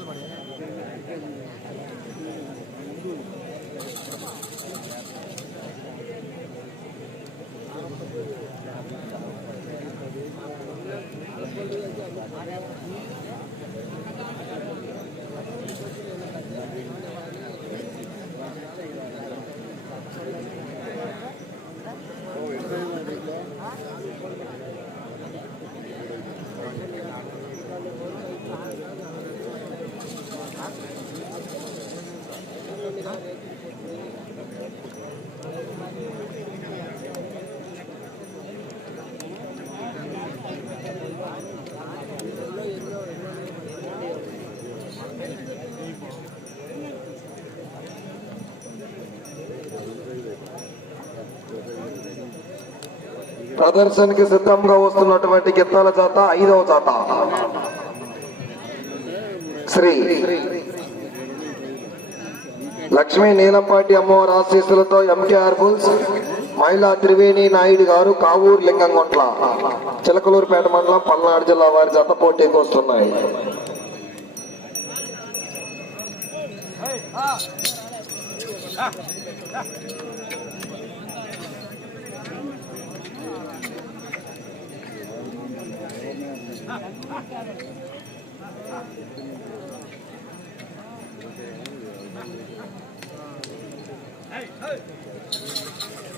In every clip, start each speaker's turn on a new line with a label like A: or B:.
A: பண்ணி ప్రదర్శనకి సిద్ధంగా వస్తున్నటువంటి గిత్తాల జాత ఐదవ జాత. శ్రీ లక్ష్మీ నీలంపాటి అమ్మవారి ఆశీస్సులతో ఎంకేఆర్ బుల్స్ మహిళా త్రివేణి నాయుడు గారు కావూరు లింగంగొంట్ల చిలకలూరుపేట మండలం పల్నాడు జిల్లా వారి జత పోటీకి వస్తున్నాయి. Hey, hey!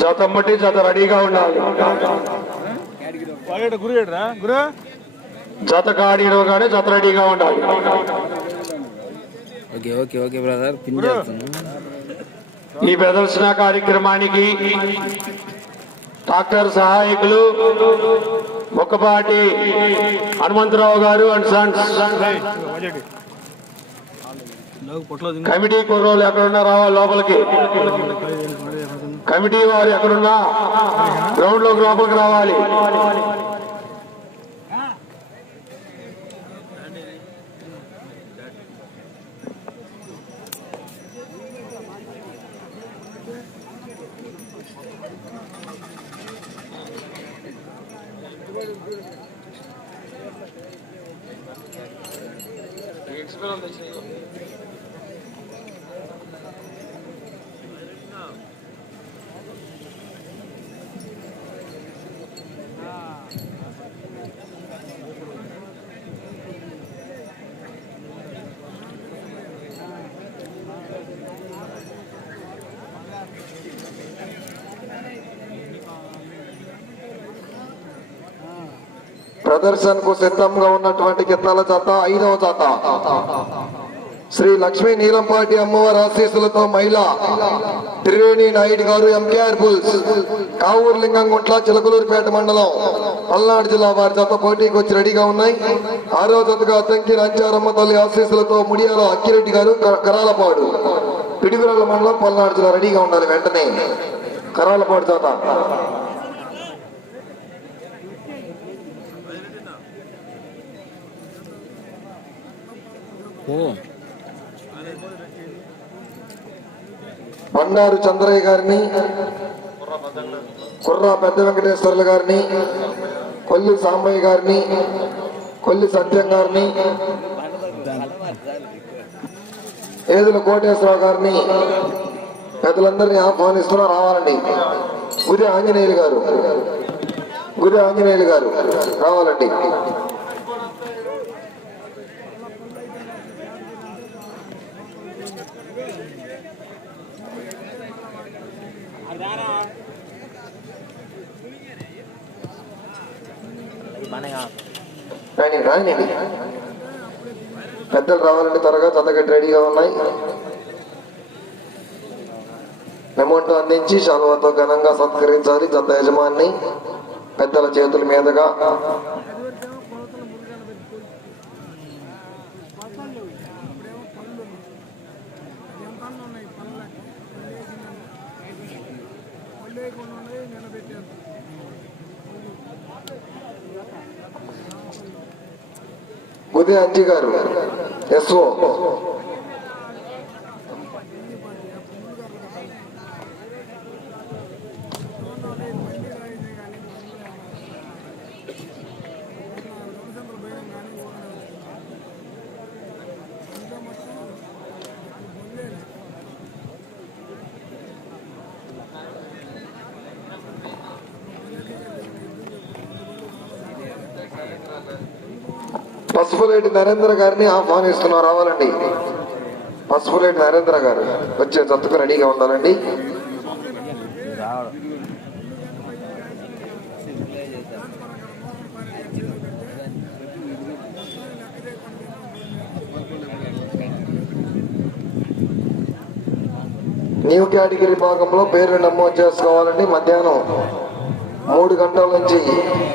A: జత మట్టి జత రెడీగా ఉండాలి.
B: గురు ఏడ్రా? గురు?
A: జత కాడిలో కానీ జత రెడీగా ఉండాలి.
C: Okay okay okay brother. Pin చేస్తాను
A: ఈ ప్రదర్శన కార్యక్రమానికి డాక్టర్ సహాయకులు ముక్కపాటి హనుమంతరావు గారు అండ్ సన్స్. కమిటీ కుర్రోలు ఎక్కడున్నా రావాలి లోపలికి. కమిటీ వారు ఎక్కడున్నా గ్రౌండ్లోకి లోపలికి రావాలి. ప్రదర్శనకు సిద్ధంగా ఉన్నటువంటి గిత్తాల జాత ఐదవ జాత. శ్రీ లక్ష్మీ నీలంపాటి అమ్మవారి ఆశీస్సులతో మహిళ త్రివేణి నాయుడు గారు ఎంకేఆర్ బుల్స్ కావూరు లింగంగుంట్ల చిలకలూరుపేట మండలం పల్నాడు జిల్లా వారి జత పోటీకి వచ్చి రెడీగా ఉన్నాయి. ఆరో జతగా అతంకి రంచారమ్మ తల్లి ఆశీస్సులతో ముడియాల అక్కిరెడ్డి గారు కరాలపాడు పిడుగురాల మండలం పల్నాడు జిల్లా రెడీగా ఉండాలి వెంటనే. కరాలపాడు జాత. బండారు చంద్రయ్య గారిని కుర్రా పెద్ద వెంకటేశ్వర్లు గారిని కొల్లి సాంబయ్య గారిని కొల్లి సత్యం గారిని ఏదుల కోటేశ్వరరావు గారిని పెద్దలందరినీ ఆహ్వానిస్తున్నా రావాలండి. గురి ఆంజనేయులు గారు గురి ఆంజనేయులు గారు రావాలండి. రాని రాని పెద్దలు రావాలంటే త్వరగా జతగట్టి రెడీగా ఉన్నాయి. అమౌంట్ అందించి శాలువాతో ఘనంగా సత్కరించాలి జత యజమాని పెద్దల చేతుల మీదుగా. ఉదయ అంజి గారు ఎస్ఓ పసుపులేటి నరేంద్ర గారిని ఆహ్వానిస్తున్నారు రావాలండి. పసుపులేటి నరేంద్ర గారు వచ్చే జతకు రెడీగా ఉండాలండి. న్యూ కేటగిరీ భాగంలో పేరు నమోదు చేసుకోవాలండి. మధ్యాహ్నం మూడు గంటల నుంచి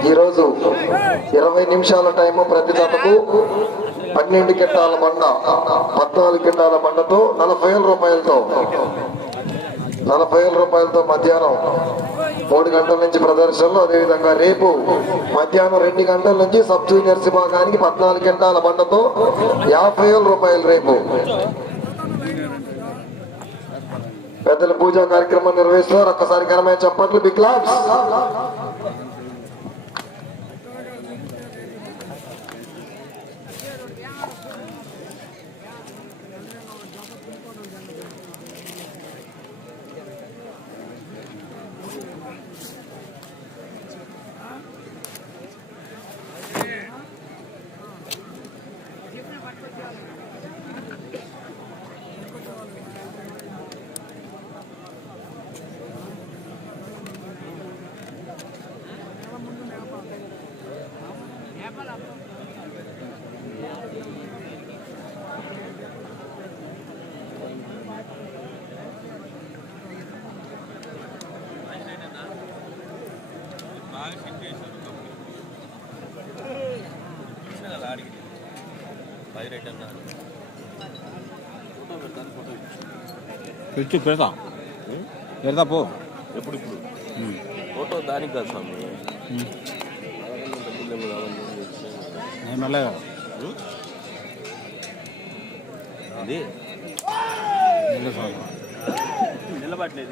A: ఈరోజు ఇరవై నిమిషాల టైము ప్రతి జతకు పన్నెండు కింటాల బండ పద్నాలుగు కింటాల బండతో నలభై వేల రూపాయలతో. నలభై వేల రూపాయలతో మధ్యాహ్నం మూడు గంటల నుంచి ప్రదర్శనలు. అదేవిధంగా రేపు మధ్యాహ్నం రెండు గంటల నుంచి సబ్ జూనియర్స్ విభాగానికి పద్నాలుగు గంటల బండతో యాభై వేల రూపాయలు రేపు. పెద్దల పూజా కార్యక్రమం నిర్వహిస్తున్నారు ఒక్కసారి ఘనమైన చప్పట్లు బిగ్ క్లాప్స్
B: పెట్టి పెడతా. పెడతా పో.
D: ఎప్పుడు ఇప్పుడు? ఫోటో దానికి కాదు స్వామి.
B: నేను మళ్ళీ
D: అది
B: నిలబడి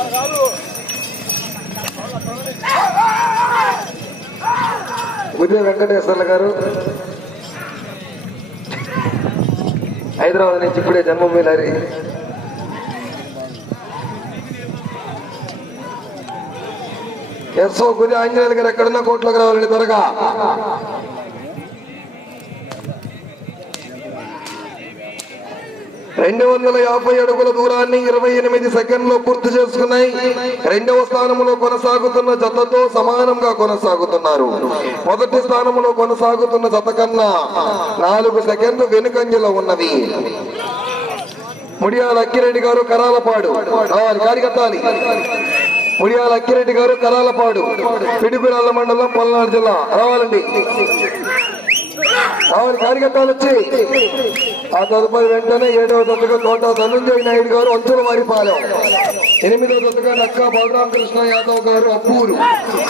D: నిలబట్లేదు
A: ఉదయ వెంకటేశ్వర్ల గారు. హైదరాబాద్ నుంచి ఇప్పుడే జన్మభూమి ఎస్ఓ గురి ఆంజనేయులు గారు ఎక్కడున్న కోట్లకు రావాలండి త్వరగా. రెండు వందల యాభై అడుగుల దూరాన్ని ఇరవై ఎనిమిది సెకండ్లు పూర్తి చేసుకున్నాయి. రెండవ స్థానంలో కొనసాగుతున్న జతతో సమానంగా కొనసాగుతున్నారు. మొదటి స్థానంలో కొనసాగుతున్న జత కన్నా నాలుగు సెకండ్లు వెనుకంజలో ఉన్నవి. ముడియాల అక్కిరెడ్డి గారు కరాలపాడు. రావాలి ముడియాల అక్కిరెడ్డి గారు కరాలపాడు. పిడిపిరాల మండలం పల్నాడు జిల్లా. రావాలండి. ఆవిడ కార్యకర్తలు వచ్చి ఆ తదుపరి వెంటనే ఏడవ దశగా తోట ధనంజయ నాయుడు గారు అంచుల వారిపాలెం ఎనిమిదవ దశగా నక్కా బలరామకృష్ణ యాదవ్ గారు అప్పూరు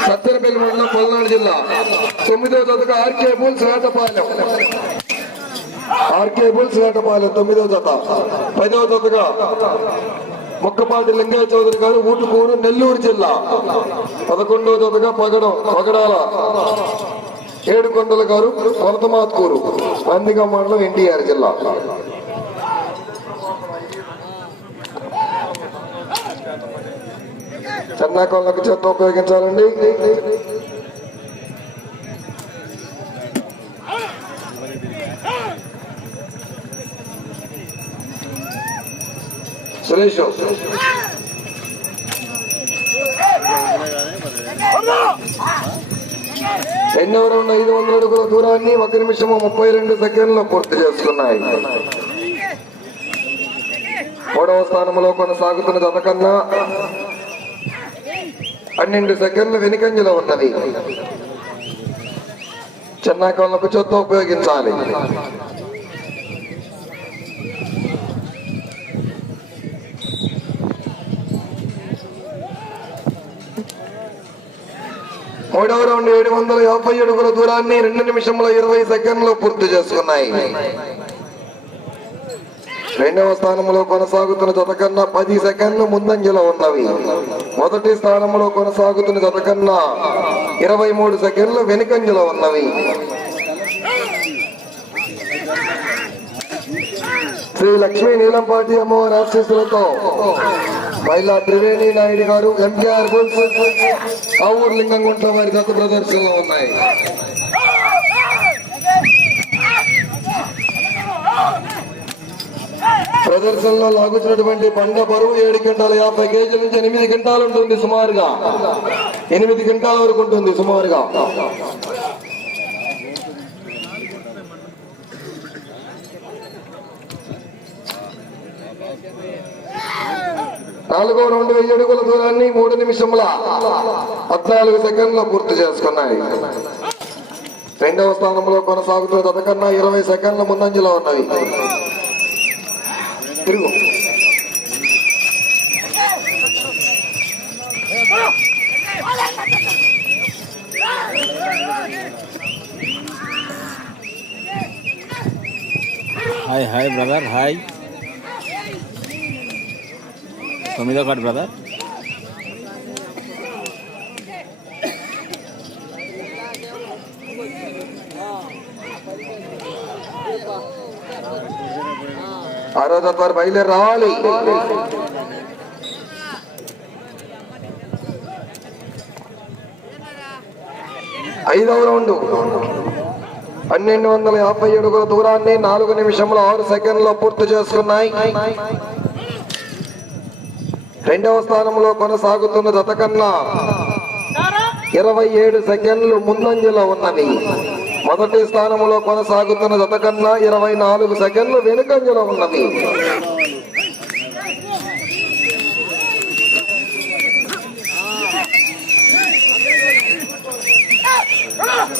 A: సత్తెనపల్లి మండలం పల్నాడు జిల్లా. తొమ్మిదవ దశగా RK bull Vetapalem. RK bull Vetapalem తొమ్మిదవ జత పదవ జతగా ముక్కపాటి లింగయ్య చౌదరి గారు ఊటుకూరు నెల్లూరు జిల్లా. పదకొండవ జతగా పగడం పగడాల. ఏడుకొండల గారు కొలతమాత్కూరు నందిగం మండలం ఎన్టీఆర్ జిల్లా. చెన్నాకొండకు చెత్త ఉపయోగించాలండి. సురేష్. రెండవ రౌండ్ ఐదు వందల అడుగుల దూరాన్ని ఒక నిమిషము ముప్పై రెండు సెకండ్లు పూర్తి చేసుకున్నాయి. మూడవ స్థానంలో కొనసాగుతున్న జతకన్నా పన్నెండు సెకండ్లు వెనుకంజలో ఉన్నది. చెన్నాకాలకు చొత్త ఉపయోగించాలి. మూడవ రౌండ్ ఏడు వందల యాభై అడుగుల దూరాన్ని రెండు నిమిషముల ఇరవై సెకండ్లు పూర్తి చేసుకున్నాయి. రెండవ స్థానంలో కొనసాగుతున్న జత కన్నా పది సెకండ్లు ముందంజలో ఉన్నవి. మొదటి స్థానంలో కొనసాగుతున్న జత కన్నా ఇరవై మూడు సెకండ్లు వెనుకంజలో ఉన్నవి. శ్రీ లక్ష్మీ నీలంపాటి అమ్మవారి ఆశీస్సులతో మహిళా త్రివేణి నాయుడు గారు ఎంకేఆర్ బుల్స్ ఆవూరు గుంట వారి గత ప్రదర్శనలో ఉన్నాయి. ప్రదర్శనలో లాగుతున్నటువంటి పంట బరువు ఏడు క్వింటాల యాభై కేజీల నుంచి ఎనిమిది క్వింటాలు ఉంటుంది సుమారుగా. ఎనిమిది క్వింటాల వరకు ఉంటుంది సుమారుగా. నాలుగో రెండు వెయ్యి అడుగుల దూరాన్ని మూడు నిమిషముల పద్నాలుగు సెకండ్లు పూర్తి చేసుకున్నాయి. రెండవ స్థానంలో కొనసాగుతున్న తదకన్నా ఇరవై సెకండ్ల ముందంజలో ఉన్నది తిరుగు.
B: Hi hi brother hi. తొమ్మిదో కార్డు బ్రదర్
A: ఆ రోజు వారు బయలుదేరి రావాలి. ఐదవ రౌండ్. పన్నెండు వందల యాభై అడుగుల దూరాన్ని నాలుగు నిమిషముల ఆరు సెకండ్లో పూర్తి చేసుకున్నాయి. రెండవ స్థానంలో కొనసాగుతున్న జత కన్నా ఇరవై ఏడు సెకండ్లు ముందంజలో ఉన్నవి. మొదటి స్థానంలో కొనసాగుతున్న జత కన్నా ఇరవై నాలుగు సెకండ్లు వెనుకంజలో ఉన్నవి.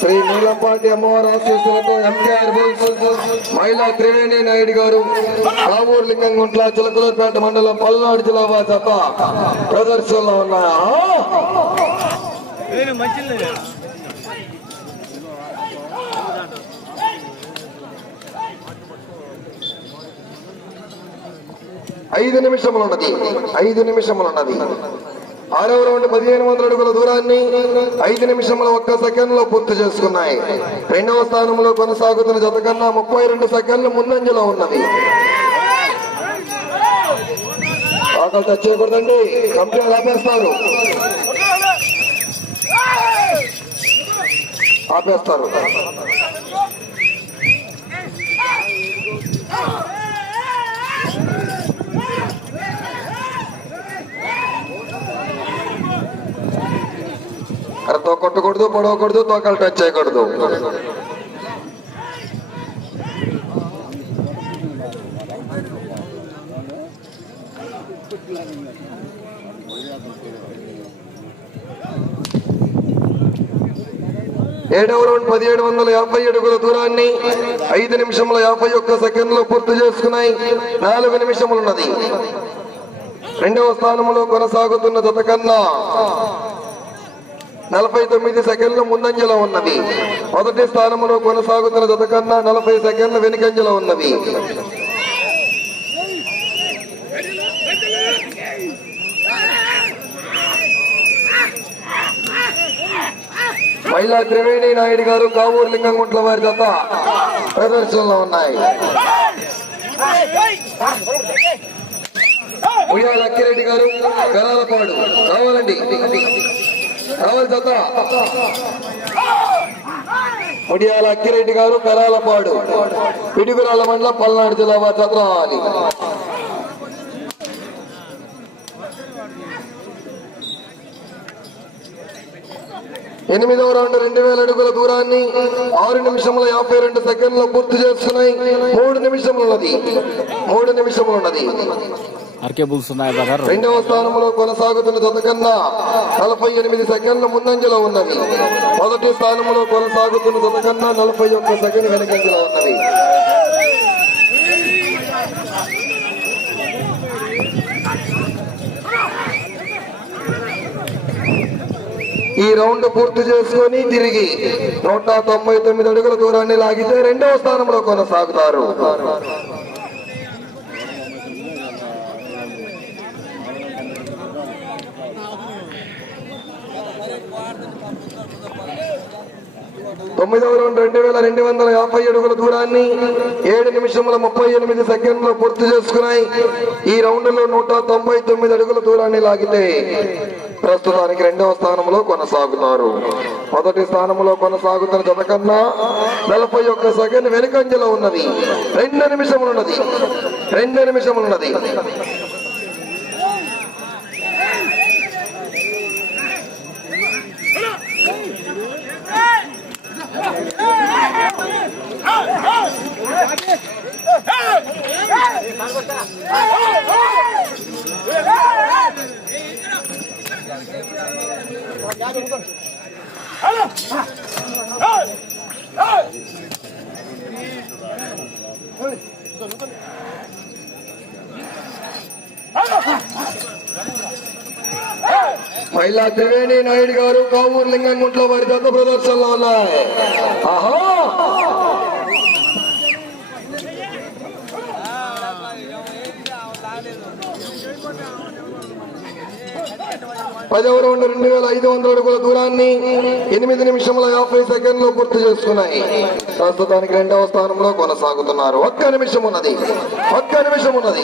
A: శ్రీ నీలంపాటి అమ్మవారి ఆశీస్సులతో ఎంకేఆర్ మహిళా త్రివేణి నాయుడు గారు కావూరు లింగంగుంట్ల చిలకలపేట మండలం పల్నాడు జిల్లా వారి జత ప్రదర్శనలో ఉన్నాయా? ఐదు నిమిషములు ఉన్నది ఐదు నిమిషములు ఉన్నది ఆరవ రౌండ్ పదిహేను వందల అడుగుల దూరాన్ని ఐదు నిమిషముల ఒక్క సెకండ్లో పూర్తి చేసుకున్నాయి. రెండవ స్థానంలో కొనసాగుతున్న జత కన్నా ముప్పై రెండు సెకండ్లు ముందంజలో ఉన్నది. ఆకలి టచ్ చేయకూడదండి. కంపెనీలు ఆపేస్తారు. ఆపేస్తారు. కొట్టకూడదు పొడవకూడదు తోకలు టచ్ చేయకూడదు. ఏడవ రౌండ్ పదిహేడు వందల యాభై అడుగుల దూరాన్ని ఐదు నిమిషముల యాభై ఒక్క సెకండ్లో పూర్తి చేసుకున్నాయి. నాలుగు నిమిషములున్నది. రెండవ స్థానంలో కొనసాగుతున్న జత కన్నా నలభై తొమ్మిది సెకండ్లు ముందంజలో ఉన్నవి. మొదటి స్థానంలో కొనసాగుతున్న జత కన్నా నలభై సెకండ్లు వెనుకంజలో ఉన్నవి. మహిళా త్రివేణి నాయుడు గారు కావూరు లింగంగుంట్ల వారి జత ప్రదర్శనలో ఉన్నాయి. ఉయ్యాల అక్కిరెడ్డి గారు గలాలపాడు. కావాలండి ఉడియాల అక్కిరెడ్డి గారు కరాలపాడు పిడుగురాల మండలం పల్నాడు జిల్లా వారి రావాలి ఎనిమిదవ రౌండ్ రెండు వేల అడుగుల దూరాన్ని ఆరు నిమిషముల యాభై రెండు సెకండ్లు పూర్తి చేస్తున్నాయి. మూడు నిమిషములు ఉన్నది మూడు నిమిషములు ఉన్నది
B: ఆర్కే బుల్స్ బ్రదర్.
A: రెండవ స్థానంలో కొనసాగుతున్న జత కన్నా నలభై ఎనిమిది సెకండ్ల ముందంజలో ఉన్నది. మొదటి స్థానంలో కొనసాగుతున్న జత కన్నా నలభై ఒక్క సెకండ్ వెనకంజలో ఉన్నది. ఈ రౌండ్ పూర్తి చేసుకొని తిరిగి నూట తొంభై తొమ్మిది అడుగుల దూరాన్ని లాగితే రెండవ స్థానంలో కొనసాగుతారు. తొమ్మిదవ రౌండ్ రెండు వేల రెండు వందల యాభై అడుగుల దూరాన్ని ఏడు నిమిషముల ముప్పై ఎనిమిది సెకండ్లు పూర్తి చేసుకున్నాయి. ఈ రౌండ్లో నూట తొంభై తొమ్మిది అడుగుల దూరాన్ని లాగితే ప్రస్తుతానికి రెండవ స్థానంలో కొనసాగుతారు. మొదటి స్థానంలో కొనసాగుతున్న జత కన్నా నలభై ఒక్క సెకండ్ వెనుకంజలో ఉన్నది. రెండు నిమిషములున్నది. రెండు నిమిషములున్నది. మహిళా త్రివేణి నాయుడు గారు కావూరు లింగంగుంట్లో వారి దత్త ప్రదర్శనలో ఉన్నాయి. ఆహా! పదవ రౌండ్ రెండు వేల ఐదు వందల అడుగుల దూరాన్ని ఎనిమిది నిమిషముల యాభై సెకండ్లు పూర్తి చేసుకున్నాయి. ప్రస్తుతానికి రెండవ స్థానంలో కొనసాగుతున్నారు. ఒక్క నిమిషం ఉన్నది ఒక్క నిమిషం ఉన్నది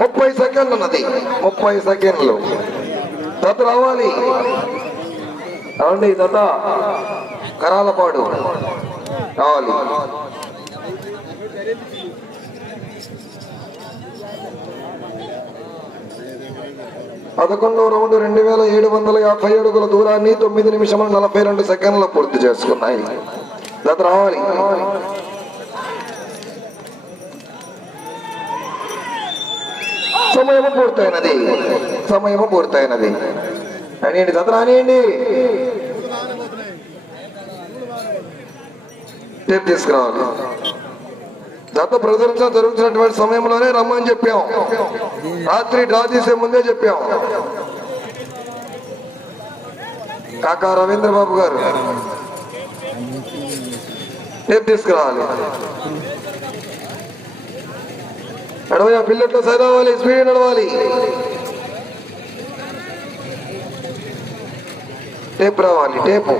A: ముప్పై సెకండ్లు ఉన్నది. ముప్పై సెకండ్లు. దత రావాలి. అవండి దత కరాలపాడు. రావాలి. పదకొండవ రౌండ్ రెండు వేల ఏడు వందల యాభై అడుగుల దూరాన్ని తొమ్మిది నిమిషముల నలభై రెండు సెకండ్లు పూర్తి చేసుకున్నాయి. దత రావాలి. సమయము పూర్తయినది. సమయము పూర్తయినది. రానియండి దత రానియండి. టేప్ తీసుకురావాలి. దత్త ప్రదర్శన జరుగుతున్నటువంటి సమయంలోనే రమ్మని చెప్పాం. రాత్రి డ్రా తీసే ముందే చెప్పాం. కాకా రవీంద్ర బాబు గారు టేప్ తీసుకురావాలి. నడవయా పిల్లట్లో సరివాలి స్పీడ్ నడవాలి. టేప్ రావాలి టేపు.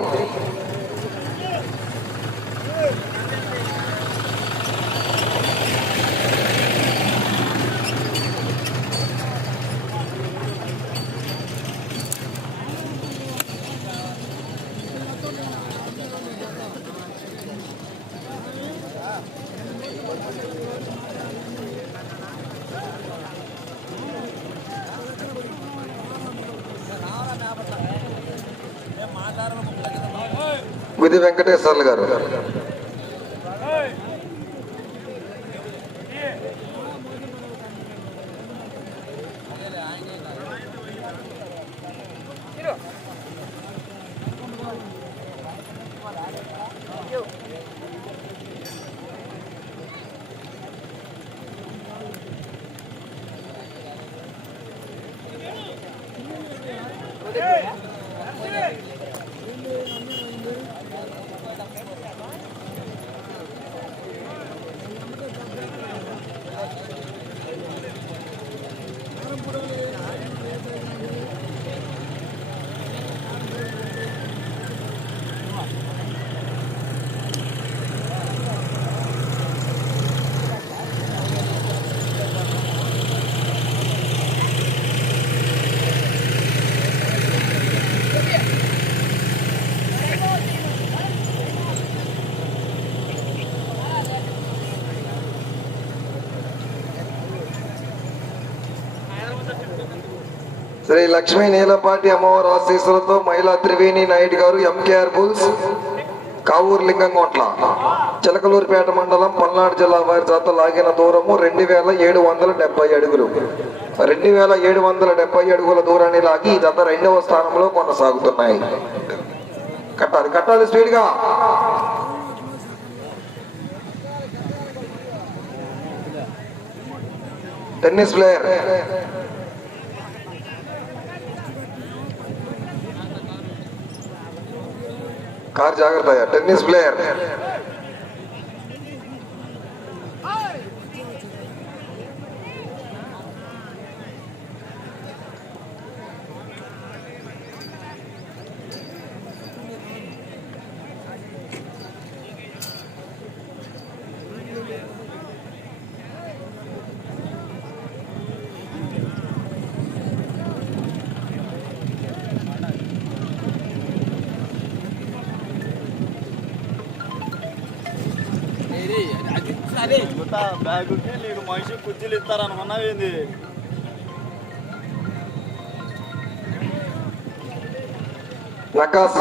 A: గుది వెంకటేశ్వర్లు గారు. శ్రీ లక్ష్మీ నీలపాటి అమ్మవారి ఆశీస్సులతో మహిళా త్రివేణి నాయుడు గారు ఎంకేఆర్ బుల్స్ కావూరు లింగంకోట్ల చిలకలూరుపేట మండలం పల్నాడు జిల్లా వారి చేత లాగిన దూరము రెండు వేల ఏడు వందల డెబ్బై అడుగులు. రెండు వేల ఏడు వందల డెబ్బై అడుగుల దూరాన్ని లాగి ఈ జత రెండవ స్థానంలో కొనసాగుతున్నాయి. కట్టాలి కట్టాలి స్పీడ్గా. Tennis player. कार जगृत है टेनिस प्लेयर। టెన్నిస్ బ్యాగ్
E: ఉంటే నీకు మనిషి కుర్చీలు ఇస్తారనుకున్నావేంది
A: నకాస.